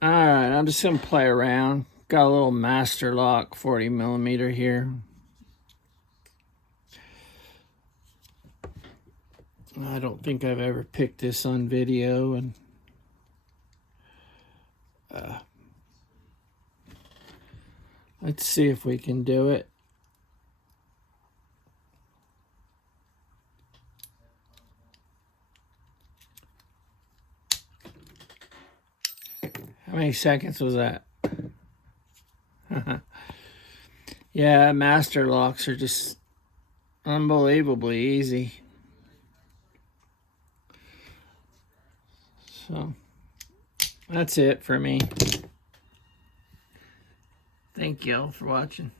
All right, I'm just gonna play around. Got a little Master Lock 40 millimeter here. I don't think I've ever picked this on video, and let's see if we can do it. How many seconds was that? Yeah, master locks are just unbelievably easy. So that's it for me. Thank you all for watching.